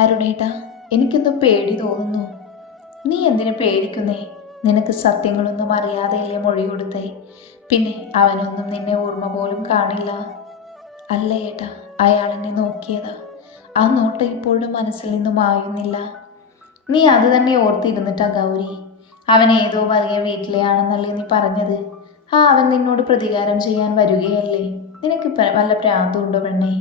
അരുണേട്ടാ എനിക്കെന്തോ പേടി തോന്നുന്നു. നീ എന്തിനു പേടിക്കുന്നേ? നിനക്ക് സത്യങ്ങളൊന്നും അറിയാതെയല്ലേ മൊഴി കൊടുത്തേ? പിന്നെ അവനൊന്നും നിന്നെ ഓർമ്മ പോലും കാണില്ല. അല്ല ഏട്ടാ അയാൾ എന്നെ നോക്കിയതാ. ആ നോട്ട് ഇപ്പോഴും മനസ്സിൽ നിന്നും മായുന്നില്ല നീ അത് തന്നെ ഓർത്തിരുന്നിട്ടാ ഗൗരി. അവൻ ഏതോ വലിയ വീട്ടിലെയാണെന്നല്ലേ നീ പറഞ്ഞത്. ആ അവൻ നിന്നോട് പ്രതികാരം ചെയ്യാൻ വരികയല്ലേ? നിനക്ക് വല്ല പ്രാന്തമുണ്ടോ പെണ്ണേ?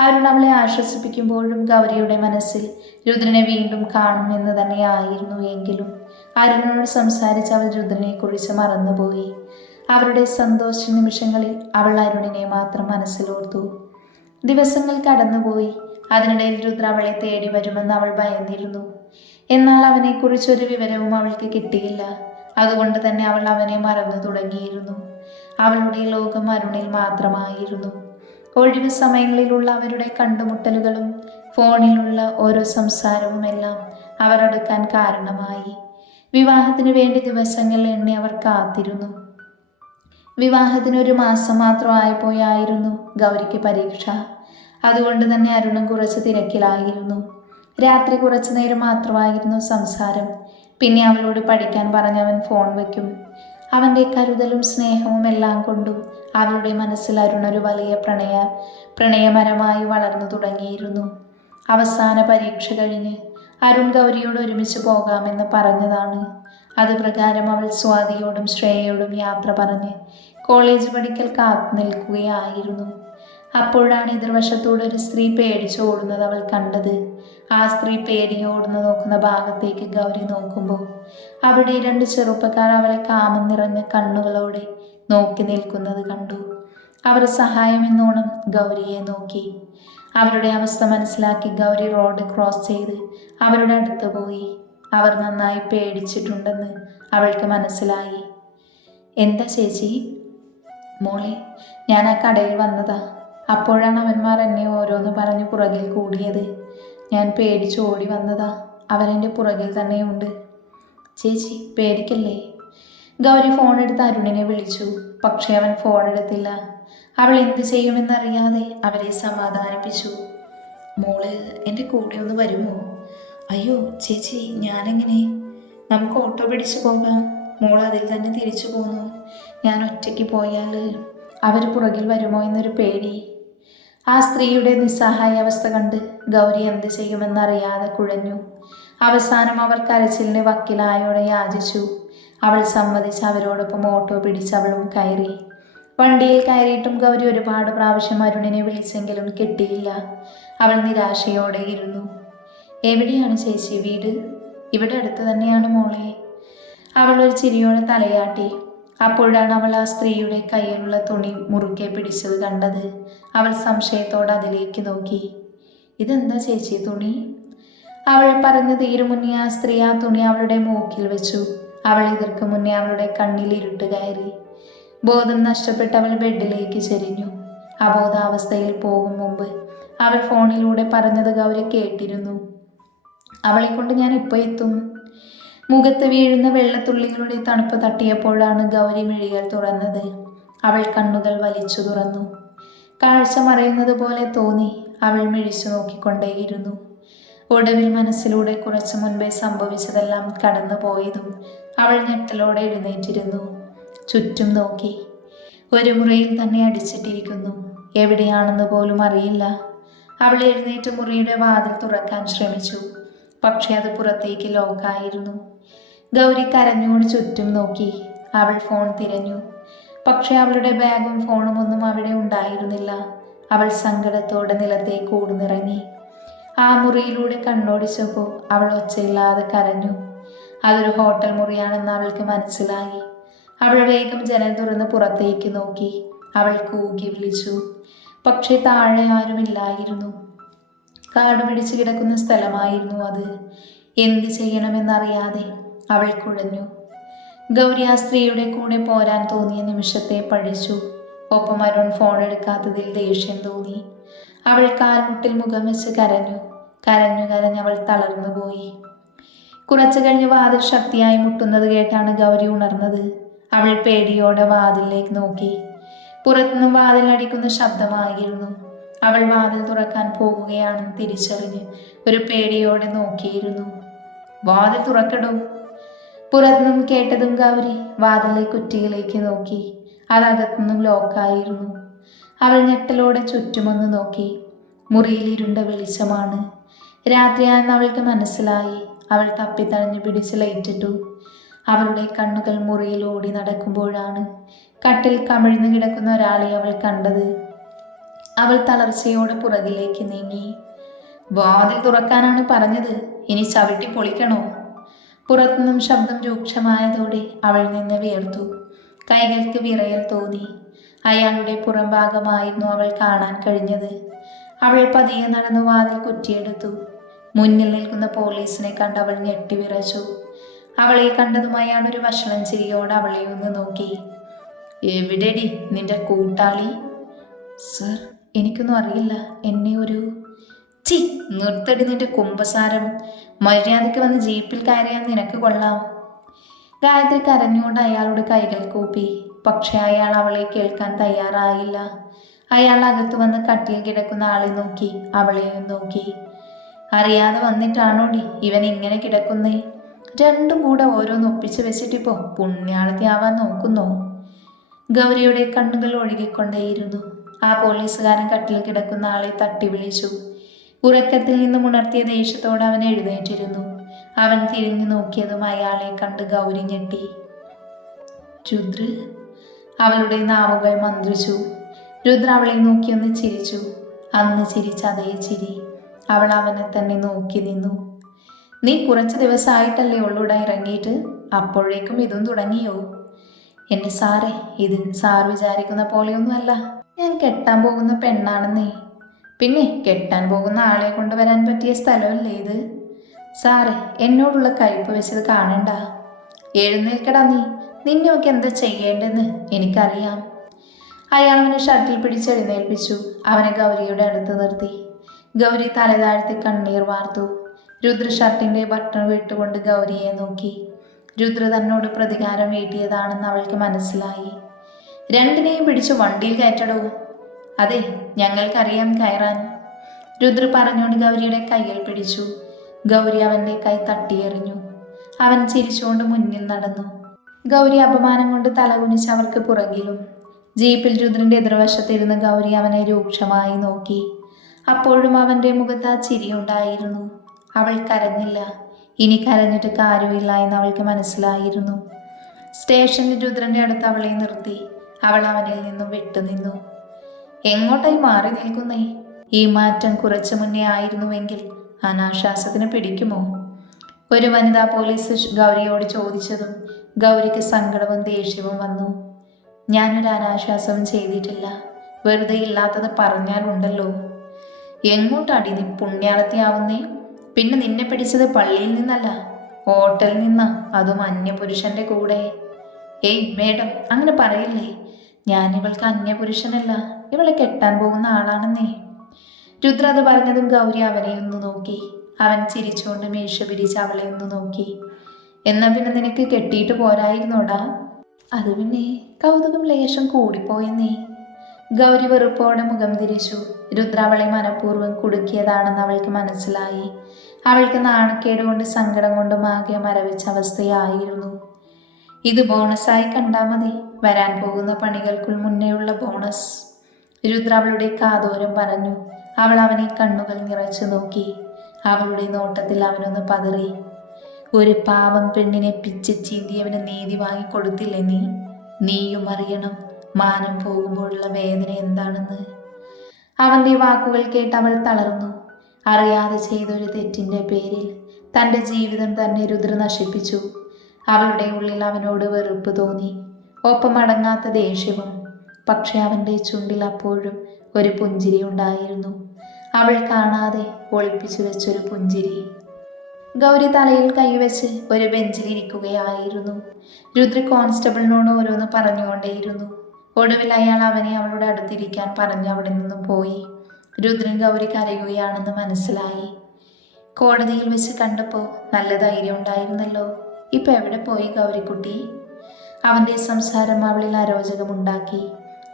അരുൺ അവളെ ആശ്വസിപ്പിക്കുമ്പോഴും ഗൗരിയുടെ മനസ്സിൽ രുദ്രനെ വീണ്ടും കാണുമെന്ന് തന്നെയായിരുന്നു എങ്കിലും അരുണിനോട് സംസാരിച്ച് അവൾ രുദ്രനെ കുറിച്ച് മറന്നുപോയി. അവരുടെ സന്തോഷ നിമിഷങ്ങളിൽ അവൾ അരുണിനെ മാത്രം മനസ്സിലോർത്തു. ദിവസങ്ങൾ കടന്നുപോയി. അതിനിടയിൽ രുദ്ര അവളെ തേടി വരുമെന്ന് അവൾ ഭയന്നിരുന്നു. എന്നാൽ അവനെക്കുറിച്ചൊരു വിവരവും അവൾക്ക് കിട്ടിയില്ല. അതുകൊണ്ട് തന്നെ അവൾ അവനെ മറന്നു തുടങ്ങിയിരുന്നു. അവളുടെ ലോകം അരുണിൽ മാത്രമായിരുന്നു. ഒഴിവ് സമയങ്ങളിലുള്ള അവരുടെ കണ്ടുമുട്ടലുകളും ഫോണിലുള്ള ഓരോ സംസാരവുമെല്ലാം അവർ അടുക്കാൻ കാരണമായി. വിവാഹത്തിന് വേണ്ടി ദിവസങ്ങൾ എണ്ണി അവർ കാത്തിരുന്നു. വിവാഹത്തിന് ഒരു മാസം മാത്രം ആയപ്പോയായിരുന്നു ഗൗരിക്ക് പരീക്ഷ. അതുകൊണ്ട് തന്നെ അരുണും കുറച്ച് തിരക്കിലായിരുന്നു. രാത്രി കുറച്ചു നേരം മാത്രമായിരുന്നു സംസാരം. പിന്നെ അവളോട് പഠിക്കാൻ പറഞ്ഞവൻ ഫോൺ വയ്ക്കും അവന്റെ കരുതലും സ്നേഹവും എല്ലാം കൊണ്ടും അവളുടെ മനസ്സിൽ അരുണൊരു വലിയ പ്രണയ പ്രണയമരമായി വളർന്നു തുടങ്ങിയിരുന്നു. അവസാന പരീക്ഷ കഴിഞ്ഞ് അരുൺ ഗൗരിയോട് ഒരുമിച്ച് പോകാമെന്ന് പറഞ്ഞതാണ്. അതുപ്രകാരം അവൾ സ്വാതിയോടും ശ്രേയയോടും യാത്ര പറഞ്ഞ് കോളേജ് പഠിക്കൽ കാത്തു നിൽക്കുകയായിരുന്നു. അപ്പോഴാണ് എതിർവശത്തൂടെ ഒരു സ്ത്രീ പേടിച്ച് ഓടുന്നത് അവൾ കണ്ടത്. ആ സ്ത്രീ പേടിയോടുന്ന നോക്കുന്ന ഭാഗത്തേക്ക് ഗൗരി നോക്കുമ്പോൾ അവിടെ രണ്ട് ചെറുപ്പക്കാർ അവളെ കാമം നിറഞ്ഞ കണ്ണുകളോടെ നോക്കി നിൽക്കുന്നത് കണ്ടു. അവർ സഹായമെന്നോണം ഗൗരിയെ നോക്കി. അവരുടെ അവസ്ഥ മനസ്സിലാക്കി ഗൗരി റോഡ് ക്രോസ് ചെയ്ത് അവരുടെ അടുത്ത് പോയി. അവർ നന്നായി പേടിച്ചിട്ടുണ്ടെന്ന് അവൾക്ക് മനസ്സിലായി. എന്താ ചേച്ചി? മോളെ ഞാൻ ആ കടയിൽ വന്നതാ. അപ്പോഴാണ് അവന്മാർ എന്നെ ഓരോന്ന് പറഞ്ഞ് പുറകിൽ കൂടിയത്. ഞാൻ പേടിച്ച് ഓടി വന്നതാ. അവരെന്റെ പുറകിൽ തന്നെയുണ്ട്. ചേച്ചി പേടിക്കല്ലേ? ഗൗരി ഫോണെടുത്ത് അരുണിനെ വിളിച്ചു. പക്ഷേ അവൻ ഫോണെടുത്തില്ല അവൾ എന്ത് ചെയ്യുമെന്നറിയാതെ അവരെ സമാധാനിപ്പിച്ചു. മോൾ എന്റെ കൂടെ ഒന്ന് വരുമോ? അയ്യോ ചേച്ചി ഞാനെങ്ങനെ? നമുക്ക് ഓട്ടോ പിടിച്ചു പോകാം. മോൾ അതിൽ തന്നെ തിരിച്ചു പോന്നു. ഞാൻ ഒറ്റയ്ക്ക് പോയാൽ അവർ പുറകിൽ വരുമോ എന്നൊരു പേടി. ആ സ്ത്രീയുടെ നിസ്സഹായ അവസ്ഥ കണ്ട് ഗൗരി എന്ത് ചെയ്യുമെന്നറിയാതെ കുഴഞ്ഞു. അവസാനം അവർ കരച്ചിലിന് വക്കിലായോടെ യാചിച്ചു. അവൾ സമ്മതിച്ച് അവരോടൊപ്പം ഓട്ടോ പിടിച്ച് അവളും കയറി. വണ്ടിയിൽ കയറിയിട്ടും ഗൗരി ഒരുപാട് പ്രാവശ്യം അരുണിനെ വിളിച്ചെങ്കിലും കിട്ടിയില്ല. അവൾ നിരാശയോടെ ഇരുന്നു. എവിടെയാണ് ചേച്ചി വീട്? ഇവിടെ അടുത്ത് തന്നെയാണ് മോളെ. അവൾ ഒരു ചിരിയോടെ തലയാട്ടി. അപ്പോഴാണ് അവൾ ആ സ്ത്രീയുടെ കയ്യിലുള്ള തുണി മുറുക്കെ പിടിച്ചത് കണ്ടത്. അവൾ സംശയത്തോടെ അതിലേക്ക് നോക്കി. ഇതെന്താ ചേച്ചി തുണി? അവൾ പറഞ്ഞു തീരു മുന്നേ ആ സ്ത്രീ ആ തുണി അവളുടെ മൂക്കിൽ വെച്ചു. അവൾ ഇതിർക്ക് മുന്നേ അവളുടെ കണ്ണിൽ ഇരുട്ട് കയറി. ബോധം നഷ്ടപ്പെട്ട് അവൾ ബെഡിലേക്ക് ചെരിഞ്ഞു. അബോധാവസ്ഥയിൽ പോകും മുമ്പ് അവൾ ഫോണിലൂടെ പറഞ്ഞത് ഗൗരി കേട്ടിരുന്നു. അവളെ കൊണ്ട് ഞാൻ ഇപ്പോൾ എത്തും? മുഖത്ത് വീഴുന്ന വെള്ളത്തുള്ളികളുടെ തണുപ്പ് തട്ടിയപ്പോഴാണ് ഗൗരി മിഴികൾ തുറന്നത്. അവൾ കണ്ണുകൾ വലിച്ചു തുറന്നു. കാഴ്ച മറയുന്നത് പോലെ തോന്നി അവൾ മിഴിച്ചു നോക്കിക്കൊണ്ടേയിരുന്നു. ഒടുവിൽ മനസ്സിലൂടെ കുറച്ചു മുൻപേ സംഭവിച്ചതെല്ലാം കടന്നു പോയതും അവൾ ഞെട്ടലോടെ എഴുന്നേറ്റിരുന്നു. ചുറ്റും നോക്കി. ഒരു മുറിയിൽ തന്നെ അടിച്ചിട്ടിരിക്കുന്നു. എവിടെയാണെന്ന് പോലും അറിയില്ല. അവൾ എഴുന്നേറ്റ് മുറിയുടെ വാതിൽ തുറക്കാൻ ശ്രമിച്ചു. പക്ഷേ അത് പുറത്തേക്ക് ലോക്കായിരുന്നു ഗൗരി കരഞ്ഞുകൊണ്ട് ചുറ്റും നോക്കി. അവൾ ഫോൺ തിരഞ്ഞു. പക്ഷേ അവളുടെ ബാഗും ഫോണും ഒന്നും അവിടെ ഉണ്ടായിരുന്നില്ല. അവൾ സങ്കടത്തോടെ നിലത്തേക്ക് ഊടുന്നിറങ്ങി. ആ മുറിയിലൂടെ കണ്ണോടിച്ചപ്പോൾ അവൾ ഒച്ചയില്ലാതെ കരഞ്ഞു. അതൊരു ഹോട്ടൽ മുറിയാണെന്ന് അവൾക്ക് മനസ്സിലായി. അവൾ വേഗം ജനൽ തുറന്ന് പുറത്തേക്ക് നോക്കി. അവൾ കൂകി വിളിച്ചു. പക്ഷേ താഴെ ആരുമില്ലായിരുന്നു. കാട് പിടിച്ചു കിടക്കുന്ന സ്ഥലമായിരുന്നു അത്. എന്ത് ചെയ്യണമെന്നറിയാതെ അവൾ കുഴഞ്ഞു. ഗൗരി ആ സ്ത്രീയുടെ കൂടെ പോരാൻ തോന്നിയ നിമിഷത്തെ പഠിച്ചു. ഒപ്പം അരുൺ ഫോൺ എടുക്കാത്തതിൽ ദേഷ്യം തോന്നി. അവൾ കാൽമുട്ടിൽ മുഖം വെച്ച് കരഞ്ഞു. കരഞ്ഞു കരഞ്ഞവൾ തളർന്നു പോയി. കുറച്ചു കഴിഞ്ഞ് വാതിൽ ശക്തിയായി മുട്ടുന്നത് കേട്ടാണ് ഗൗരി ഉണർന്നത്. അവൾ പേടിയോടെ വാതിലിലേക്ക് നോക്കി. പുറത്തുനിന്നും വാതിലടിക്കുന്ന ശബ്ദമായിരുന്നു. അവൾ വാതിൽ തുറക്കാൻ പോകുകയാണെന്ന് തിരിച്ചറിഞ്ഞ് ഒരു പേടിയോടെ നോക്കിയിരുന്നു. വാതിൽ തുറക്കടോ? പുറത്തുനിന്നും കേട്ടതും ഗൗരി വാതിലെ കുറ്റിയിലേക്ക് നോക്കി. അതകത്തുനിന്നും ലോക്കായിരുന്നു. അവൾ ഞെട്ടലോടെ ചുറ്റുമൊന്ന് നോക്കി. മുറിയിൽ ഇരുണ്ട വെളിച്ചമാണ്. രാത്രിയാണെന്ന് അവൾക്ക് മനസ്സിലായി. അവൾ തപ്പിത്തഴഞ്ഞു പിടിച്ച് ലൈറ്റിട്ടു അവളുടെ കണ്ണുകൾ മുറിയിൽ ഓടി നടക്കുമ്പോഴാണ് കട്ടിൽ കമിഴ്ന്നു കിടക്കുന്ന ഒരാളെ അവൾ കണ്ടത്. അവൾ തളർച്ചയോടെ പുറകിലേക്ക് നീങ്ങി. വാതിൽ തുറക്കാനാണ് പറഞ്ഞത്. ഇനി ചവിട്ടി പൊളിക്കണോ? പുറത്തുനിന്നും ശബ്ദം രൂക്ഷമായതോടെ അവൾ നിന്ന് വിയർത്തു. കൈകൾക്ക് വിറയൽ തോന്നി. അയാളുടെ പുറംഭാഗമായിരുന്നു അവൾ കാണാൻ കഴിഞ്ഞത്. അവൾ പതിയെ നടന്നു വാതിൽ കുറ്റിയെടുത്തു. മുന്നിൽ നിൽക്കുന്ന പോലീസിനെ കണ്ട് അവൾ ഞെട്ടിവിറച്ചു. അവളെ കണ്ടതും അയാൾ ഒരു വഷളം ചിരിയോട് അവളെ ഒന്ന് നോക്കി. എവിടെടി നിന്റെ കൂട്ടാളി? സർ എനിക്കൊന്നും അറിയില്ല. എന്നെ ഒരു ചി നിർത്തടി നിന്റെ കുമ്പസാരം. മര്യാദയ്ക്ക് വന്ന് ജീപ്പിൽ കയറിയാൽ നിനക്ക് കൊള്ളാം. ഗായത്രി കരഞ്ഞുകൊണ്ട് അയാളുടെ കൈകൾ കൂപ്പി. പക്ഷെ അയാൾ അവളെ കേൾക്കാൻ തയ്യാറായില്ല. അയാൾ അകത്ത് വന്ന് കട്ടിൽ കിടക്കുന്ന ആളെ നോക്കി. അവളെയും നോക്കി. അറിയാതെ വന്നിട്ടാണോടി ഇവൻ ഇങ്ങനെ കിടക്കുന്നേ? രണ്ടും കൂടെ ഓരോന്ന് ഒപ്പിച്ച് വെച്ചിട്ടിപ്പോ പുണ്യാളത്തിയാവാൻ നോക്കുന്നോ. ഗൗരിയുടെ കണ്ണുകൾ ഒഴുകിക്കൊണ്ടേയിരുന്നു. ആ പോലീസുകാരൻ കട്ടിൽ കിടക്കുന്ന ആളെ തട്ടി വിളിച്ചു ഉറക്കത്തിൽ നിന്നും ഉണർത്തിയ ദേഷ്യത്തോടെ അവൻ എഴുന്നേറ്റിരുന്നു. അവൻ തിരിഞ്ഞു നോക്കിയതും അയാളെ കണ്ട് ഗൗരി ഞെട്ടി. രുദ്ര അവളുടെ നാവുകൾ മന്ത്രിച്ചു. രുദ്ര അവളെ നോക്കിയൊന്ന് ചിരിച്ചു. അന്ന് ചിരിച്ച അതേ ചിരി. അവൾ അവനെ തന്നെ നോക്കി നിന്നു. നീ കുറച്ച് ദിവസമായിട്ടല്ലേ ഉള്ളൂടെ ഇറങ്ങിയിട്ട്. അപ്പോഴേക്കും ഇതും തുടങ്ങിയോ? എന്നെ സാറേ ഇത് സാർ വിചാരിക്കുന്ന പോലെയൊന്നുമല്ല. ഞാൻ കെട്ടാൻ പോകുന്ന പെണ്ണാണെന്നേ. പിന്നെ കെട്ടാൻ പോകുന്ന ആളെ കൊണ്ടുവരാൻ പറ്റിയ സ്ഥലമല്ലേ ഇത്? സാറേ എന്നോടുള്ള കയ്പ് വെച്ചത് കാണണ്ട. എഴുന്നേൽക്കടാ നീ. നിന്നെയൊക്കെ എന്താ ചെയ്യേണ്ടെന്ന് എനിക്കറിയാം. അയാൾ അവനെ ഷട്ടിൽ പിടിച്ചെഴുന്നേൽപ്പിച്ചു അവനെ ഗൗരിയുടെ അടുത്ത് നിർത്തി. ഗൗരി തലതാഴ്ത്തി കണ്ണീർ വാർത്തു. രുദ്ര ഷർട്ടിന്റെ ബട്ടൺ വിട്ടുകൊണ്ട് ഗൗരിയെ നോക്കി. രുദ്ര തന്നോട് പ്രതികാരം വീട്ടിയതാണെന്ന് അവൾക്ക് മനസ്സിലായി. രണ്ടിനെയും പിടിച്ച് വണ്ടിയിൽ കയറ്റടോ. അതെ ഞങ്ങൾക്കറിയാം കയറാൻ. രുദ്ര പറഞ്ഞുകൊണ്ട് ഗൗരിയുടെ കയ്യിൽ പിടിച്ചു. ഗൗരി അവന്റെ കൈ തട്ടിയെറിഞ്ഞു. അവൻ ചിരിച്ചുകൊണ്ട് മുന്നിൽ നടന്നു. ഗൗരി അപമാനം കൊണ്ട് തലകുനിച്ച് അവർക്ക് പുറകിലും. ജീപ്പിൽ രുദ്രന്റെ എതിർവശത്തിരുന്ന് ഗൗരി അവനെ രൂക്ഷമായി നോക്കി. അപ്പോഴും അവന്റെ മുഖത്ത് ആ ചിരിയുണ്ടായിരുന്നു അവൾ കരഞ്ഞില്ല. ഇനി കരഞ്ഞിട്ട് കാര്യമില്ല എന്ന് അവൾക്ക് മനസ്സിലായിരുന്നു. സ്റ്റേഷനിൽ രുദ്രന്റെ അടുത്ത് അവളെ നിർത്തി. അവൾ അവനിൽ നിന്നും വിട്ടുനിന്നു എങ്ങോട്ടായി മാറി നിൽക്കുന്നേ? ഈ മാറ്റം കുറച്ചു മുന്നേ ആയിരുന്നുവെങ്കിൽ അനാശ്വാസത്തിന് പിടിക്കുമോ? ഒരു വനിതാ പോലീസ് ഗൗരിയോട് ചോദിച്ചതും ഗൗരിക്ക് സങ്കടവും ദേഷ്യവും വന്നു. ഞാനൊരു അനാശ്വാസവും ചെയ്തിട്ടില്ല. വെറുതെ ഇല്ലാത്തത് പറഞ്ഞാലുണ്ടല്ലോ. എങ്ങോട്ടാടി നീ പുണ്യാളത്തിയാവുന്നേ? പിന്നെ നിന്നെ പിടിച്ചത് പള്ളിയിൽ നിന്നല്ല ഹോട്ടലിൽ നിന്നാ. അതും അന്യപുരുഷന്റെ കൂടെ. ഏയ് മേഡം അങ്ങനെ പറയില്ലേ? ഞാൻ ഇവൾക്ക് അന്യപുരുഷനല്ല ഇവളെ കെട്ടാൻ പോകുന്ന ആളാണെന്നേ. രുദ്ര അത് പറഞ്ഞതും ഗൗരി അവനെ ഒന്ന് നോക്കി. അവൻ ചിരിച്ചുകൊണ്ട് മീശ പിരിച്ച് അവളെ ഒന്ന് നോക്കി. എന്നാ പിന്നെ നിനക്ക് കെട്ടിയിട്ട് പോരായിരുന്നോടാ? അത് പിന്നെ കൗതുകം ലേശം കൂടിപ്പോയെന്നേ. ഗൗരി വെറുപ്പോടെ മുഖം തിരിച്ചു. രുദ്ര അവളെ മനഃപൂർവം കുടുക്കിയതാണെന്ന് അവൾക്ക് മനസ്സിലായി. അവൾക്ക് നാണക്കേട് കൊണ്ട് സങ്കടം കൊണ്ടും ആകെ മരവിച്ച അവസ്ഥയായിരുന്നു. ഇത് ബോണസായി കണ്ടാൽ മതി. വരാൻ പോകുന്ന പണികൾക്കുൾ മുന്നേയുള്ള ബോണസ്. രുദ്ര അവളുടെ കാതോരം പറഞ്ഞു. അവൾ അവനെ കണ്ണുകൾ നിറച്ചു നോക്കി. അവളുടെ നോട്ടത്തിൽ അവനൊന്ന് പതറി. ഒരു പാവം പെണ്ണിനെ പിച്ച് ചീന്തിയവന് നീതി വാങ്ങിക്കൊടുത്തില്ലേ നീ? നീയും അറിയണം. മാനം പോകുമ്പോഴുള്ള വേദന എന്താണെന്ന്? അവന്റെ വാക്കുകൾ കേട്ട് അവൾ തളർന്നു. അറിയാതെ ചെയ്തൊരു തെറ്റിന്റെ പേരിൽ തന്റെ ജീവിതം തന്നെ രുദ്ര നശിപ്പിച്ചു. അവളുടെ ഉള്ളിൽ അവനോട് വെറുപ്പ് തോന്നി. ഒപ്പം അടങ്ങാത്ത ദേഷ്യവും പക്ഷെ അവന്റെ ചുണ്ടിൽ അപ്പോഴും ഒരു പുഞ്ചിരി ഉണ്ടായിരുന്നു. അവൾ കാണാതെ ഒളിപ്പിച്ചു വെച്ചൊരു പുഞ്ചിരി. ഗൗരി തലയിൽ കൈവച്ച് ഒരു ബെഞ്ചിലിരിക്കുകയായിരുന്നു. രുദ്ര കോൺസ്റ്റബിളിനോട് ഓരോന്ന് പറഞ്ഞുകൊണ്ടേയിരുന്നു. ഒടുവിൽ അയാൾ അവനെ അവളുടെ അടുത്തിരിക്കാൻ പറഞ്ഞ്. അവിടെ നിന്നും പോയി. രുദ്രൻ ഗൗരി കരയുകയാണെന്ന് മനസ്സിലായി. കോടതിയിൽ വെച്ച് കണ്ടപ്പോൾ നല്ല ധൈര്യം ഉണ്ടായിരുന്നല്ലോ. ഇപ്പം എവിടെ പോയി ഗൗരിക്കുട്ടി? അവന്റെ സംസാരം അവളിൽ അരോചകമുണ്ടാക്കി.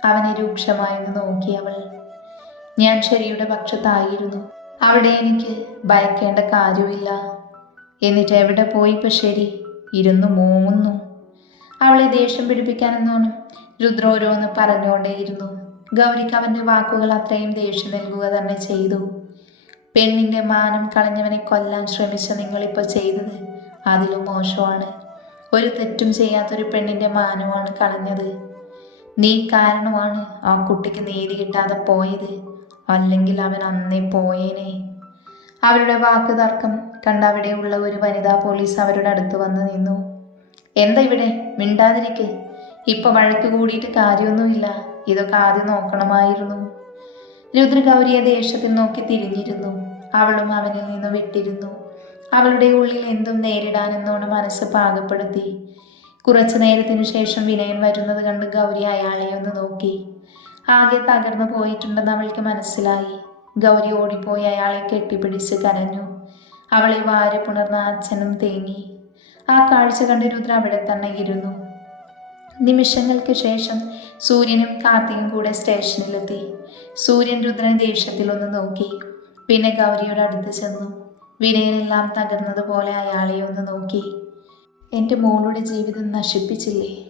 അവനെ രൂക്ഷമായെന്ന് നോക്കി അവൾ. ഞാൻ ശരിയുടെ പക്ഷത്തായിരുന്നു. അവിടെ എനിക്ക് ഭയക്കേണ്ട കാര്യമില്ല എന്നിട്ട് എവിടെ പോയി ശരി? ഇരുന്നു മൂങ്ങുന്നു. അവളെ ദേഷ്യം പിടിപ്പിക്കാനെന്നോണം രുദ്ര ഓരോന്ന് പറഞ്ഞുകൊണ്ടേയിരുന്നു. ഗൗരിക്ക് അവന്റെ വാക്കുകൾ അത്രയും ദേഷ്യം നൽകുക തന്നെ ചെയ്തു. പെണ്ണിന്റെ മാനം കളഞ്ഞവനെ കൊല്ലാൻ ശ്രമിച്ച നിങ്ങളിപ്പോൾ ചെയ്തത് അതിലും മോശമാണ്. ഒരു തെറ്റും ചെയ്യാത്തൊരു പെണ്ണിന്റെ മാനമാണ് കളഞ്ഞത്. നീ കാരണമാണ് ആ കുട്ടിക്ക് നീതി കിട്ടാതെ പോയത്. അല്ലെങ്കിൽ അവൻ അന്നേ പോയേനെ. അവരുടെ വാക്ക് തർക്കം കണ്ട അവിടെയുള്ള ഒരു വനിതാ പോലീസ് അവരുടെ അടുത്ത് വന്ന് നിന്നു. എന്താ ഇവിടെ? മിണ്ടാതിരിക്ക്. ഇപ്പൊ വഴക്ക് കൂടിയിട്ട് കാര്യമൊന്നുമില്ല. ഇതൊക്കെ ആദ്യം നോക്കണമായിരുന്നു. രുദ്രഗൗരിയെ ദേഷ്യത്തിൽ നോക്കി തിരിഞ്ഞിരുന്നു. അവളും അവനിൽ നിന്ന് വിട്ടിരുന്നു. അവളുടെ ഉള്ളിൽ എന്തും നേരിടാനെന്നോണം മനസ്സ് പാകപ്പെടുത്തി. കുറച്ചു നേരത്തിനു ശേഷം വിനയൻ വരുന്നത് കണ്ട് ഗൗരി അയാളെ ഒന്ന് നോക്കി. ആകെ തകർന്നു പോയിട്ടുണ്ടെന്ന് അവൾക്ക് മനസ്സിലായി. ഗൗരി ഓടിപ്പോയി അയാളെ കെട്ടിപ്പിടിച്ച് കരഞ്ഞു. അവളെ വാരി പുണർന്ന അച്ഛനും തേങ്ങി. ആ കാഴ്ച കണ്ട് രുദ്ര അവിടെ തന്നെ ഇരുന്നു. നിമിഷങ്ങൾക്ക് ശേഷം സൂര്യനും കാർത്തിയും കൂടെ സ്റ്റേഷനിലെത്തി. സൂര്യൻ രുദ്രനെ ദേഷ്യത്തിൽ ഒന്ന് നോക്കി. പിന്നെ ഗൗരിയുടെ അടുത്ത് ചെന്നു. വിനയനെല്ലാം തകർന്നതുപോലെ അയാളെ ഒന്ന് നോക്കി. എന്റെ മോളുടെ ജീവിതം നശിപ്പിച്ചില്ലേ?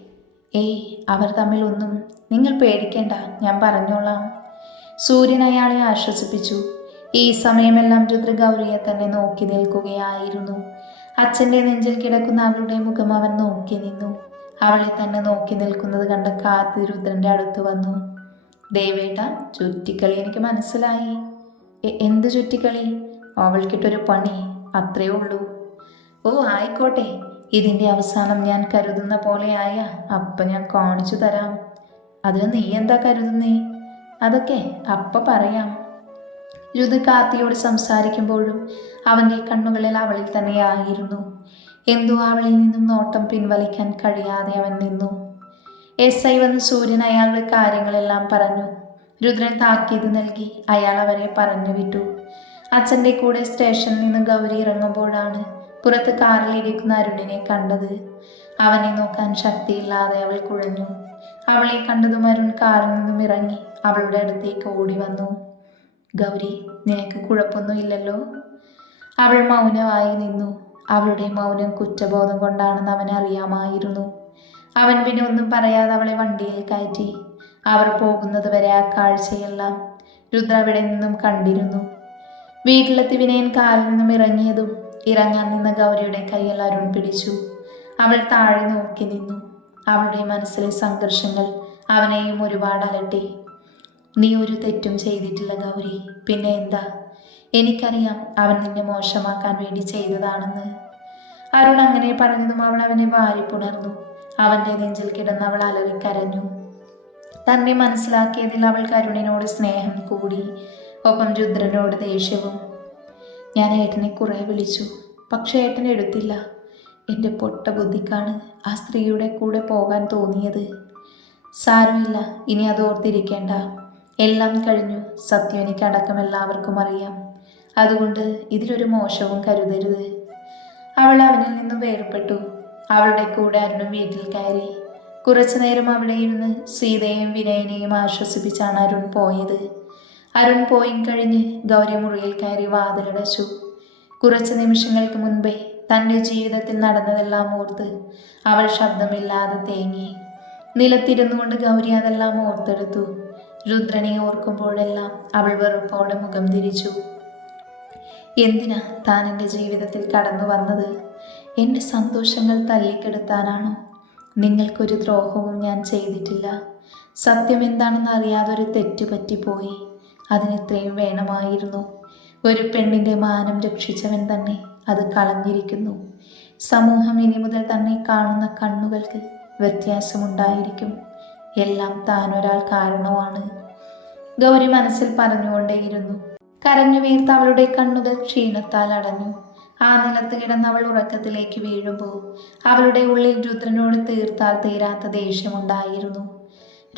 ഏയ് അവർ തമ്മിൽ ഒന്നും നിങ്ങൾ പേടിക്കേണ്ട ഞാൻ പറഞ്ഞോളാം. സൂര്യൻ അയാളെ ആശ്വസിപ്പിച്ചു. ഈ സമയമെല്ലാം രുദ്ര ഗൗരിയെ തന്നെ നോക്കി നിൽക്കുകയായിരുന്നു. അച്ഛന്റെ നെഞ്ചിൽ കിടക്കുന്ന അവളുടെ മുഖം അവൻ നോക്കി നിന്നു. അവളെ തന്നെ നോക്കി നിൽക്കുന്നത് കണ്ട കാത്തി രുദ്രന്റെ അടുത്ത് വന്നു. ദേവേട്ട ചുറ്റിക്കളി എനിക്ക് മനസ്സിലായി. "എ- എന്ത് ചുറ്റിക്കളി? അവൾക്കിട്ടൊരു പണി അത്രയേ ഉള്ളൂ. ഓ ആയിക്കോട്ടെ. ഇതിന്റെ അവസാനം ഞാൻ കരുതുന്ന പോലെ ആയ അപ്പം ഞാൻ കാണിച്ചു തരാം. അതിന് നീ എന്താ കരുതുന്നേ? അതൊക്കെ അപ്പ പറയാം. രുതു കാത്തിയോട് സംസാരിക്കുമ്പോഴും അവന്റെ കണ്ണുകളിൽ അവളിൽ തന്നെയായിരുന്നു. എന്തോ അവളിൽ നിന്നും നോട്ടം പിൻവലിക്കാൻ കഴിയാതെ അവൻ നിന്നു. എസ് ഐ വന്ന് സൂര്യൻ അയാളുടെ കാര്യങ്ങളെല്ലാം പറഞ്ഞു. രുദ്രൻ താക്കീത് നൽകി. അയാൾ അവരെ പറഞ്ഞു വിട്ടു അച്ഛന്റെ കൂടെ സ്റ്റേഷനിൽ നിന്ന് ഗൗരി ഇറങ്ങുമ്പോഴാണ് പുറത്ത് കാറിലിരിക്കുന്ന അരുണിനെ കണ്ടത്. അവനെ നോക്കാൻ ശക്തിയില്ലാതെ അവൾ കുഴഞ്ഞു. അവളെ കണ്ടതും അരുൺ കാറിൽ നിന്നും ഇറങ്ങി അവളുടെ അടുത്തേക്ക് ഓടി വന്നു ഗൗരി നിനക്ക് കുഴപ്പമൊന്നുമില്ലല്ലോ അവൾ മൗനമായി നിന്നു. അവളുടെ മൗനം കുറ്റബോധം കൊണ്ടാണെന്ന് അവൻ അറിയാമായിരുന്നു. അവൻ പിന്നെ ഒന്നും പറയാതെ അവളെ വണ്ടിയിൽ കയറ്റി. അവർ പോകുന്നത് വരെ ആ കാഴ്ചയെല്ലാം രുദ്ര അവിടെ നിന്നും കണ്ടിരുന്നു. വീട്ടിലെത്തി വിനയൻ കാലിൽ നിന്നും ഇറങ്ങിയതും ഇറങ്ങാൻ നിന്ന ഗൗരിയുടെ കയ്യിൽ അരുൺ പിടിച്ചു. അവൾ താഴെ നോക്കി നിന്നു. അവളുടെ മനസ്സിലെ സംഘർഷങ്ങൾ അവനെയും ഒരുപാട് അലട്ടി. നീ ഒരു തെറ്റും ചെയ്തിട്ടില്ല ഗൗരി. പിന്നെ എന്താ? എനിക്കറിയാം അവൻ നിന്നെ മോശമാക്കാൻ വേണ്ടി ചെയ്തതാണെന്ന്. അരുൺ അങ്ങനെ പറഞ്ഞതും അവൾ അവനെ വാരിപ്പുണർന്നു അവന്റെ നെഞ്ചിൽ കിടന്ന് അവൾ അലറിക്കരഞ്ഞു തന്നെ മനസ്സിലാക്കിയതിൽ അവൾ കരുണിനോട് സ്നേഹം കൂടി ഒപ്പം രുദ്രനോട് ദേഷ്യവും. ഞാൻ ഏട്ടനെ കുറേ വിളിച്ചു പക്ഷേ ഏട്ടൻ എടുത്തില്ല. എന്റെ പൊട്ട ബുദ്ധിക്കാണ് ആ സ്ത്രീയുടെ കൂടെ പോകാൻ തോന്നിയത്. സാരമില്ല ഇനി അത് ഓർത്തിരിക്കേണ്ട. എല്ലാം കഴിഞ്ഞു. സത്യം എനിക്കടക്കം എല്ലാവർക്കും അറിയാം. അതുകൊണ്ട് ഇതിലൊരു മോശവും കരുതരുത്. അവൾ അവനിൽ നിന്ന് വേർപെട്ടു അവളുടെ കൂടെ അരുണും വീട്ടിൽ കയറി. കുറച്ചു നേരം അവിടെ ഇരുന്ന് സീതയെയും വിനയനെയും ആശ്വസിപ്പിച്ചാണ് അരുൺ പോയത്. അരുൺ പോയി കഴിഞ്ഞ് ഗൗരി മുറിയിൽ കയറി വാതിലടച്ചു. കുറച്ച് നിമിഷങ്ങൾക്ക് മുൻപേ തന്റെ ജീവിതത്തിൽ നടന്നതെല്ലാം ഓർത്ത് അവൾ ശബ്ദമില്ലാതെ തേങ്ങി. നിലത്തിരുന്നുകൊണ്ട് ഗൗരി അതെല്ലാം ഓർത്തെടുത്തു. രുദ്രനെ ഓർക്കുമ്പോഴെല്ലാം അവൾ വെറുപ്പോടെ മുഖം തിരിച്ചു. എന്തിനാ താൻ എന്റെ ജീവിതത്തിൽ കടന്നു വന്നത്? എന്റെ സന്തോഷങ്ങൾ തല്ലിക്കെടുത്താനാണോ നിങ്ങൾക്കൊരു ദ്രോഹവും ഞാൻ ചെയ്തിട്ടില്ല. സത്യം എന്താണെന്ന് അറിയാതെ ഒരു തെറ്റ് പറ്റിപ്പോയി. അതിനിത്രയും വേണമായിരുന്നു. ഒരു പെണ്ണിന്റെ മാനം രക്ഷിച്ചവൻ തന്നെ അത് കളഞ്ഞിരിക്കുന്നു. സമൂഹം ഇനി മുതൽ തന്നെ കാണുന്ന കണ്ണുകൾക്ക് വ്യത്യാസമുണ്ടായിരിക്കും. എല്ലാം താനൊരാൾ കാരണമാണ്. ഗൗരി മനസ്സിൽ പറഞ്ഞുകൊണ്ടേയിരുന്നു. കരഞ്ഞു വീർത്ത അവളുടെ കണ്ണുകൾ ക്ഷീണത്താൽ അടഞ്ഞു. ആ നിലത്ത് കിടന്ന് അവൾ ഉറക്കത്തിലേക്ക് വീഴുമ്പോൾ അവളുടെ ഉള്ളിൽ രുദ്രനോട് തീർത്താൽ തീരാത്ത ദേഷ്യമുണ്ടായിരുന്നു.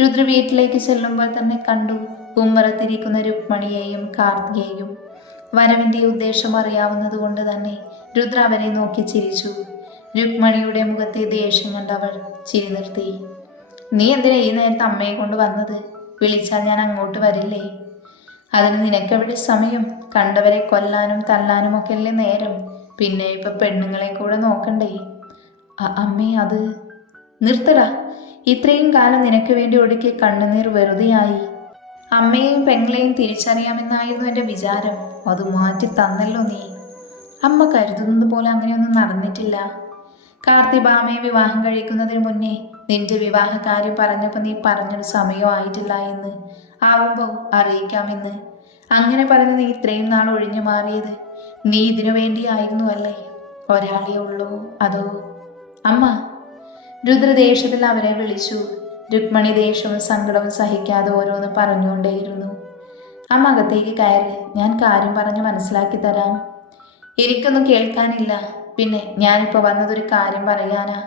രുദ്ര വീട്ടിലേക്ക് ചെല്ലുമ്പോൾ തന്നെ കണ്ടു ഉമ്മറത്തിരിക്കുന്ന രുക്മണിയെയും കാർത്തികയെയും. വരവിന്റെ ഉദ്ദേശം അറിയാവുന്നതുകൊണ്ട് തന്നെ രുദ്ര അവരെ നോക്കി ചിരിച്ചു. രുക്മണിയുടെ മുഖത്തെ ദേഷ്യം കണ്ടവൾ ചിരി നിർത്തി. നീ എന്തിനാ ഈ നേരത്തെ അമ്മയെ കൊണ്ട് വന്നത്? വിളിച്ചാൽ ഞാൻ അങ്ങോട്ട് വരില്ലേ? അതിന് നിനക്കെവിടെ സമയം. കണ്ടവരെ കൊല്ലാനും തല്ലാനും ഒക്കെ അല്ലേ നേരം. പിന്നെ ഇപ്പൊ പെണ്ണുങ്ങളെ കൂടെ നോക്കണ്ടേ? അമ്മേ അത് നിർത്തടാ. ഇത്രയും കാലം നിനക്ക് വേണ്ടി ഒടുക്കിയ കണ്ണുനീർ വെറുതെയായി. അമ്മയെയും പെങ്ങളെയും തിരിച്ചറിയാമെന്നായിരുന്നു എന്റെ വിചാരം. അത് മാറ്റി തന്നല്ലോ നീ. അമ്മ കരുതുന്നത് പോലെ അങ്ങനെയൊന്നും നടന്നിട്ടില്ല. കാർത്തിബാമയെ വിവാഹം കഴിക്കുന്നതിന് മുന്നേ നിന്റെ വിവാഹകാര്യം പറഞ്ഞപ്പോൾ നീ പറഞ്ഞൊരു സമയമായിട്ടില്ല എന്ന്. ആവുമ്പോൾ അറിയിക്കാമെന്ന്. അങ്ങനെ പറഞ്ഞ് നീ ഇത്രയും നാൾ ഒഴിഞ്ഞു മാറിയത്. നീ ഇതിനു വേണ്ടിയായിരുന്നു അല്ലേ? ഒരാളേ ഉള്ളൂ അതോ? അമ്മ രുദ്രദേശത്തിൽ അവരെ വിളിച്ചു. രുക്മണി ദേഷ്യവും സങ്കടവും സഹിക്കാതെ ഓരോന്ന് പറഞ്ഞുകൊണ്ടേയിരുന്നു. അമ്മ അകത്തേക്ക് കയറി ഞാൻ കാര്യം പറഞ്ഞ് മനസ്സിലാക്കി തരാം. എനിക്കൊന്നും കേൾക്കാനില്ല. പിന്നെ ഞാനിപ്പോൾ വന്നതൊരു കാര്യം പറയാനാ.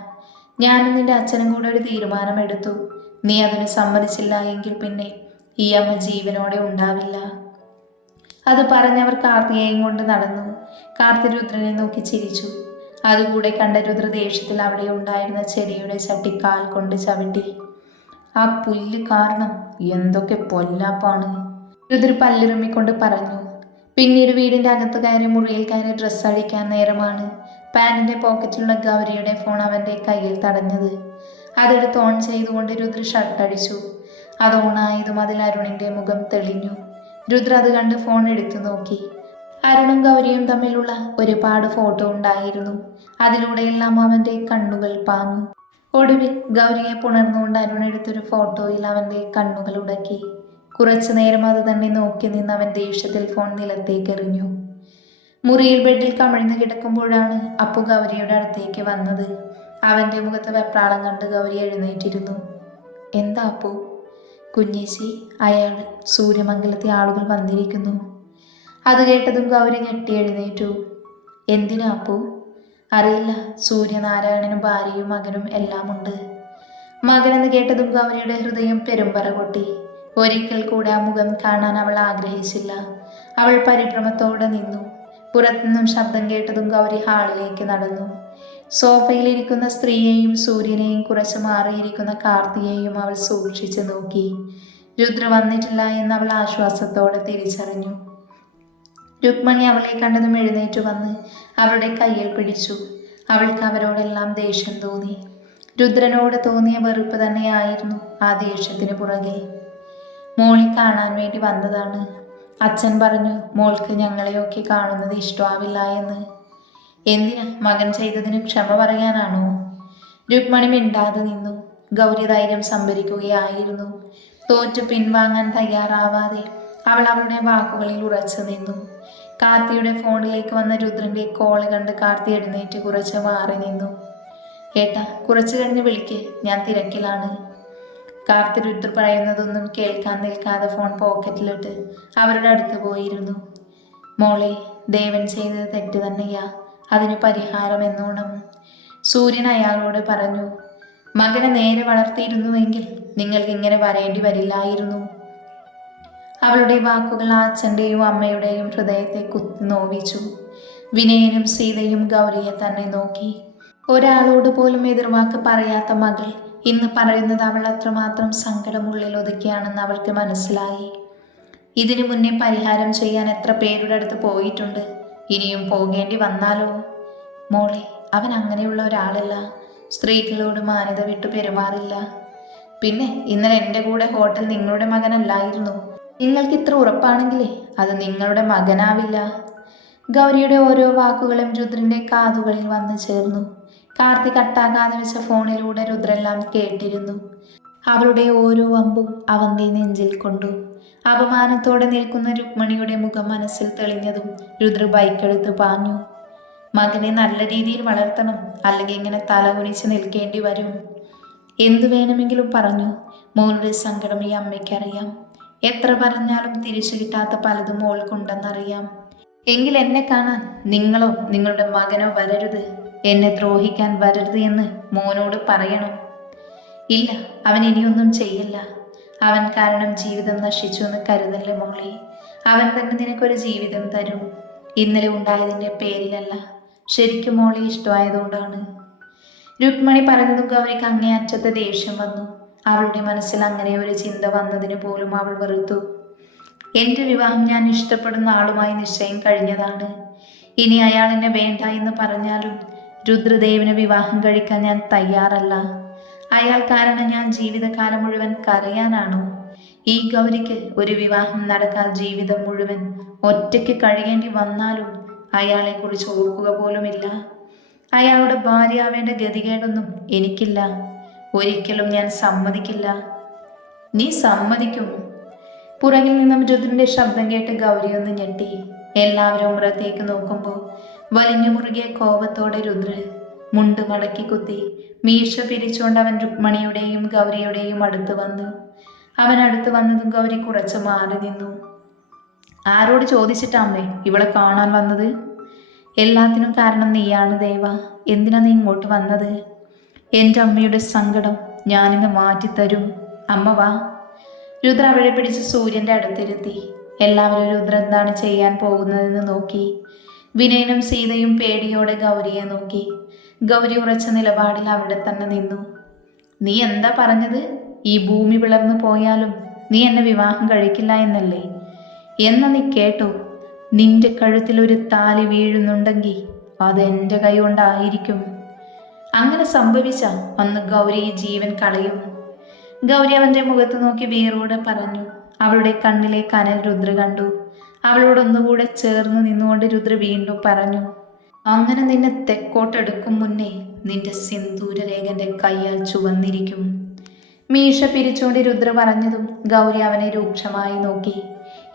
ഞാനും നിന്റെ അച്ഛനും കൂടെ ഒരു തീരുമാനമെടുത്തു നീ അതിന് സമ്മതിച്ചില്ല എങ്കിൽ പിന്നെ ഈ അമ്മ ജീവനോടെ ഉണ്ടാവില്ല. അത് പറഞ്ഞവർ കാർത്തികയും കൊണ്ട് നടന്നു. കാർത്തി രുദ്രനെ നോക്കി ചിരിച്ചു. അതുകൂടെ കണ്ട രുദ്ര ദേഷ്യത്തിൽ അവിടെ ഉണ്ടായിരുന്ന ചെടിയുടെ ചട്ടിക്കാൽ കൊണ്ട് ചവിട്ടി. ആ പുല്ല് കാരണം എന്തൊക്കെ പൊല്ലാപ്പാണ്. രുദ്ര പല്ലിറുമ്മിക്കൊണ്ട് പറഞ്ഞു പിന്നീട് വീടിന്റെ അകത്ത് കയറി മുറിയിൽ കയറി ഡ്രസ്സ് അഴിക്കാൻ നേരമാണ്. പാന്റിന്റെ പോക്കറ്റിലുള്ള ഗൗരിയുടെ ഫോൺ അവന്റെ കയ്യിൽ തടഞ്ഞത്. അതെടുത്ത് ഓൺ ചെയ്തുകൊണ്ട് രുദ്ര ഷർട്ട് അടിച്ചു അത് ഓണായതും അതിൽ അരുണിന്റെ മുഖം തെളിഞ്ഞു. രുദ്ര അത് കണ്ട് ഫോൺ എടുത്തു നോക്കി. അരുണും ഗൗരിയും തമ്മിലുള്ള ഒരുപാട് ഫോട്ടോ ഉണ്ടായിരുന്നു. അതിലൂടെയെല്ലാം അവന്റെ കണ്ണുകൾ പാഞ്ഞു. ഒടുവിൽ ഗൗരിയെ പുണർന്നുകൊണ്ട് അരുൺ എടുത്തൊരു ഫോട്ടോയിൽ അവന്റെ കണ്ണുകൾ ഉടക്കി. കുറച്ചു നേരം അത് തന്നെ നോക്കി നിന്ന് അവൻ ദേഷ്യത്തിൽ ഫോൺ നിലത്തേക്ക് എറിഞ്ഞു. മുറിയിൽ ബെഡിൽ കമിഴ്ന്നു കിടക്കുമ്പോഴാണ് അപ്പു ഗൗരിയുടെ അടുത്തേക്ക് വന്നത്. അവന്റെ മുഖത്ത് വെപ്രാളം കണ്ട് ഗൗരി എഴുന്നേറ്റിരുന്നു. എന്താ അപ്പു? കുഞ്ഞേച്ചി അയാൾ സൂര്യമംഗലത്തെ ആളുകൾ വന്നിരിക്കുന്നു. അത് കേട്ടതും ഗൗരി ഞെട്ടി എഴുന്നേറ്റു. എന്തിനാ അപ്പു? അറിയില്ല. സൂര്യനാരായണനും ഭാര്യയും മകനും എല്ലാം ഉണ്ട്. മകനെന്ന് കേട്ടതും ഗൗരിയുടെ ഹൃദയം പെരുമ്പറ കൊട്ടി ഒരിക്കൽ കൂടെ ആ മുഖം കാണാൻ അവൾ ആഗ്രഹിച്ചില്ല. അവൾ പരിഭ്രമത്തോടെ നിന്നു. പുറത്തുനിന്നും ശബ്ദം കേട്ടതും ഗൗരി ഹാളിലേക്ക് നടന്നു. സോഫയിലിരിക്കുന്ന സ്ത്രീയെയും സൂര്യനെയും കുറച്ച് മാറിയിരിക്കുന്ന കാർത്തിയെയും അവൾ സൂക്ഷിച്ചു നോക്കി. രുദ്ര വന്നിട്ടില്ല എന്ന് അവൾ ആശ്വാസത്തോടെ തിരിച്ചറിഞ്ഞു. രുക്മണി അവളെ കണ്ടതും എഴുന്നേറ്റ് വന്ന് അവളുടെ കയ്യിൽ പിടിച്ചു. അവൾക്ക് അവരോടെല്ലാം ദേഷ്യം തോന്നി. രുദ്രനോട് തോന്നിയ വെറുപ്പ് തന്നെയായിരുന്നു ആ ദേഷ്യത്തിന് പുറകിൽ. മോളെ കാണാൻ വേണ്ടി വന്നതാണ്. അച്ഛൻ പറഞ്ഞു മോൾക്ക് ഞങ്ങളെയൊക്കെ കാണുന്നത് ഇഷ്ടമാവില്ല എന്ന്. എന്തിനാ മകൻ ചെയ്തതിന് ക്ഷമ പറയാനാണോ? രുക്മണി മിണ്ടാതെ നിന്നു. ഗൗരി ധൈര്യം സംഭരിക്കുകയായിരുന്നു. തോറ്റു പിൻവാങ്ങാൻ തയ്യാറാവാതെ അവൾ അവളുടെ വാക്കുകളിൽ ഉറച്ചു നിന്നു. കാർത്തിയുടെ ഫോണിലേക്ക് വന്ന രുദ്രന്റെ കോൾ കണ്ട് കാർത്തി എഴുന്നേറ്റ് കുറച്ച് മാറി നിന്നു. ഏട്ടാ കുറച്ചു കഴിഞ്ഞ് വിളിക്ക്. ഞാൻ തിരക്കിലാണ്. കാർത്തി രുദ്ര പറയുന്നതൊന്നും കേൾക്കാൻ നിൽക്കാതെ ഫോൺ പോക്കറ്റിലിട്ട് അവരുടെ അടുത്ത് പോയിരുന്നു. മോളെ ദേവൻ ചെയ്തത് തെറ്റ് തന്നെയാ. അതിന് പരിഹാരം എന്നോണം. സൂര്യൻ അയാളോട് പറഞ്ഞു മകനെ നേരെ വളർത്തിയിരുന്നുവെങ്കിൽ നിങ്ങൾക്ക് ഇങ്ങനെ വരേണ്ടി വരില്ലായിരുന്നു. അവളുടെ വാക്കുകൾ ആ അച്ഛന്റെയും അമ്മയുടെയും ഹൃദയത്തെ കുത്തി നോവിച്ചു. വിനയനും സീതയും ഗൗരിയെ തന്നെ നോക്കി. ഒരാളോട് പോലും എതിർവാക്ക് പറയാത്ത മകൾ ഇന്ന് പറയുന്നത് അവൾ അത്രമാത്രം സങ്കടമുള്ളിൽ ഒതുക്കിയാണെന്ന് അവൾക്ക് മനസ്സിലായി. ഇതിനു മുന്നേ പരിഹാരം ചെയ്യാൻ എത്ര പേരുടെ അടുത്ത് പോയിട്ടുണ്ട്. ഇനിയും പോകേണ്ടി വന്നാലോ? മോളെ അവൻ അങ്ങനെയുള്ള ഒരാളല്ല. സ്ത്രീകളോട് മാന്യത വിട്ടു പെരുമാറില്ല. പിന്നെ ഇന്നലെ എന്റെ കൂടെ ഹോട്ടൽ നിങ്ങളുടെ മകനല്ലായിരുന്നു. നിങ്ങൾക്ക് ഇത്ര ഉറപ്പാണെങ്കിലേ അത് നിങ്ങളുടെ മകനാവില്ല. ഗൗരിയുടെ ഓരോ വാക്കുകളും രുദ്രന്റെ കാതുകളിൽ വന്നു ചേർന്നു. കാർത്തി കട്ടാകാതെ വെച്ച ഫോണിലൂടെ രുദ്രെല്ലാം കേട്ടിരുന്നു. അവളുടെ ഓരോ അമ്പും അവന്റെ നെഞ്ചിൽ കൊണ്ടു. അപമാനത്തോടെ നിൽക്കുന്ന രുക്മണിയുടെ മുഖം മനസ്സിൽ തെളിഞ്ഞതും രുദ്ര ബൈക്കെടുത്ത് പാഞ്ഞു. മകനെ നല്ല രീതിയിൽ വളർത്തണം അല്ലെങ്കിൽ ഇങ്ങനെ തല കുനിച്ച് നിൽക്കേണ്ടി വരും. എന്തു വേണമെങ്കിലും പറഞ്ഞു. മോളുടെ സങ്കടം ഈ അമ്മയ്ക്കറിയാം. എത്ര പറഞ്ഞാലും തിരിച്ചു കിട്ടാത്ത പലതും മോൾക്കുണ്ടെന്നറിയാം. എങ്കിൽ എന്നെ കാണാൻ നിങ്ങളോ നിങ്ങളുടെ മകനോ വരരുത്. എന്നെ ദ്രോഹിക്കാൻ വരരുത് എന്ന് മോനോട് പറയണം. ഇല്ല അവൻ ഇനിയൊന്നും ചെയ്യില്ല. അവൻ കാരണം ജീവിതം നശിച്ചു എന്ന് കരുതല്ലേ മോളി? അവൻ തന്നെ നിനക്കൊരു ജീവിതം തരും. ഇന്നലെ ഉണ്ടായതിന്റെ പേരിലല്ല. ശരിക്കും മോളി ഇഷ്ടമായതുകൊണ്ടാണ്. രുക്മണി പറഞ്ഞതും അങ്ങേ അങ്ങേയറ്റത്തെ ദേഷ്യം വന്നു. അവളുടെ മനസ്സിൽ അങ്ങനെ ഒരു ചിന്ത വന്നതിന് പോലും അവൾ വെറുത്തു. എന്റെ വിവാഹം ഞാൻ ഇഷ്ടപ്പെടുന്ന ആളുമായി നിശ്ചയം കഴിഞ്ഞതാണ്. ഇനി അയാൾ എന്നെ വേണ്ട എന്ന് പറഞ്ഞാലും രുദ്രദേവിനെ വിവാഹം കഴിക്കാൻ ഞാൻ തയ്യാറല്ല. അയാൾ കാരണം ഞാൻ ജീവിതകാലം മുഴുവൻ കരയാനാണോ? ഈ ഗൗരിക്ക് ഒരു വിവാഹം നടക്കാൻ ജീവിതം മുഴുവൻ ഒറ്റയ്ക്ക് കഴിയേണ്ടി വന്നാലും അയാളെക്കുറിച്ച് ഓർക്കുക പോലുമില്ല. അയാളുടെ ഭാര്യയാവേണ്ട ഗതികേടൊന്നും എനിക്കില്ല. ഒരിക്കലും ഞാൻ സമ്മതിക്കില്ല. നീ സമ്മതിക്കും. പുറകിൽ നിന്നും രുദ്രന്റെ ശബ്ദം കേട്ട് ഗൗരി ഒന്ന് ഞെട്ടി. എല്ലാവരും പുറത്തേക്ക് നോക്കുമ്പോൾ വലിഞ്ഞു മുറുകിയ കോപത്തോടെ രുദ്ര മുണ്ട് മടക്കി കുത്തി. മീശ പിരിച്ചുകൊണ്ട് അവൻ രുക്മണിയുടെയും ഗൗരിയുടെയും അടുത്ത് വന്നു. അവൻ അടുത്ത് വന്നതും ഗൗരി കുറച്ച് മാറി നിന്നു. ആരോട് ചോദിച്ചിട്ടാമേ ഇവളെ കാണാൻ വന്നത്? എല്ലാത്തിനും കാരണം നീയാണ് ദേവ. എന്തിനാ നീ ഇങ്ങോട്ട് വന്നത്? എന്റെ അമ്മയുടെ സങ്കടം ഞാനിന്ന് മാറ്റിത്തരും. അമ്മ വാ. രുദ്ര അവളെ പിടിച്ച് സൂര്യന്റെ അടുത്തിരുത്തി. എല്ലാവരും രുദ്ര എന്താണ് ചെയ്യാൻ പോകുന്നതെന്ന് നോക്കി. വിനയനും സീതയും പേടിയോടെ ഗൗരിയെ നോക്കി. ഗൗരി ഉറച്ച നിലപാടിൽ അവിടെ തന്നെ നിന്നു. നീ എന്താ പറഞ്ഞത്? ഈ ഭൂമി പിളർന്നു പോയാലും നീ എന്നെ വിവാഹം കഴിക്കില്ല എന്നല്ലേ? എന്ന നീ കേട്ടോ. നിന്റെ കഴുത്തിൽ ഒരു താലി വീഴുന്നുണ്ടെങ്കിൽ അത് എന്റെ കൈ കൊണ്ടായിരിക്കും. അങ്ങനെ സംഭവിച്ച അന്ന് ഗൗരി ജീവൻ കളയും. ഗൗരി അവന്റെ മുഖത്ത് നോക്കി വീറോടെ പറഞ്ഞു. അവളുടെ കണ്ണിലെ കനൽ രുദ്ര കണ്ടു. അവളോടൊന്നുകൂടെ ചേർന്ന് നിന്നുകൊണ്ട് രുദ്ര വീണ്ടും പറഞ്ഞു. അങ്ങനെ നിന്നെ തെക്കോട്ടെടുക്കും മുന്നേ നിന്റെ സിന്ദൂരരേഖന്റെ കയ്യാൽ ചുവന്നിരിക്കും. മീശ പിരിച്ചുകൊണ്ട് രുദ്ര പറഞ്ഞതും ഗൗരി അവനെ രൂക്ഷമായി നോക്കി.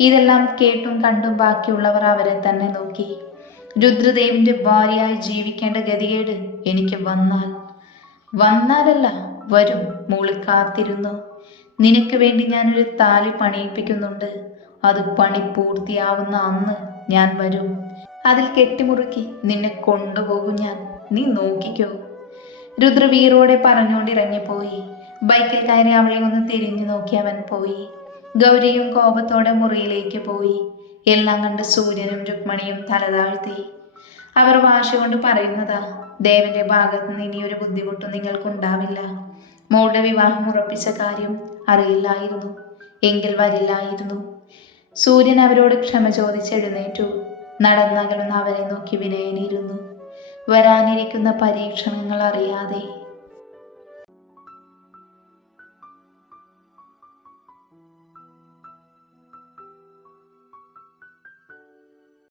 ഇതെല്ലാം കേട്ടും കണ്ടും ബാക്കിയുള്ളവർ അവരെ തന്നെ നോക്കി. രുദ്രദേവിന്റെ ഭാര്യയായി ജീവിക്കേണ്ട ഗതികേട് എനിക്ക് വന്നാൽ വന്നാലല്ല വരും മൂളി കാത്തിരുന്നു. നിനക്ക് വേണ്ടി ഞാനൊരു താലി പണിയിപ്പിക്കുന്നുണ്ട്. അത് പണി പൂർത്തിയാവുന്ന അന്ന് ഞാൻ വരും. അതിൽ കെട്ടിമുറുക്കി നിന്നെ കൊണ്ടുപോകും ഞാൻ. നീ നോക്കിക്കോ. രുദ്ര വീറോടെ പറഞ്ഞുകൊണ്ടിറങ്ങിപ്പോയി. ബൈക്കിൽ കയറി അവളെ ഒന്ന് തിരിഞ്ഞു നോക്കി അവൻ പോയി. ഗൗരിയും കോപത്തോടെ മുറിയിലേക്ക് പോയി. എല്ലാം കണ്ട് സൂര്യനും രുക്മണിയും തലതാഴ്ത്തി അവർ വാശ കൊണ്ട് പറയുന്നതാ ദേവന്റെ ഭാഗത്ത് നിന്ന് ഇനിയൊരു ബുദ്ധിമുട്ടും നിങ്ങൾക്കുണ്ടാവില്ല. മോളുടെ വിവാഹം ഉറപ്പിച്ച കാര്യം അറിയില്ലായിരുന്നു. എങ്കിൽ വരില്ലായിരുന്നു. സൂര്യൻ അവരോട് ക്ഷമ ചോദിച്ചെഴുന്നേറ്റു നടന്നകലുന്ന അവരെ നോക്കി വിനയനിരുന്നു. വരാനിരിക്കുന്ന പരീക്ഷണങ്ങൾ അറിയാതെ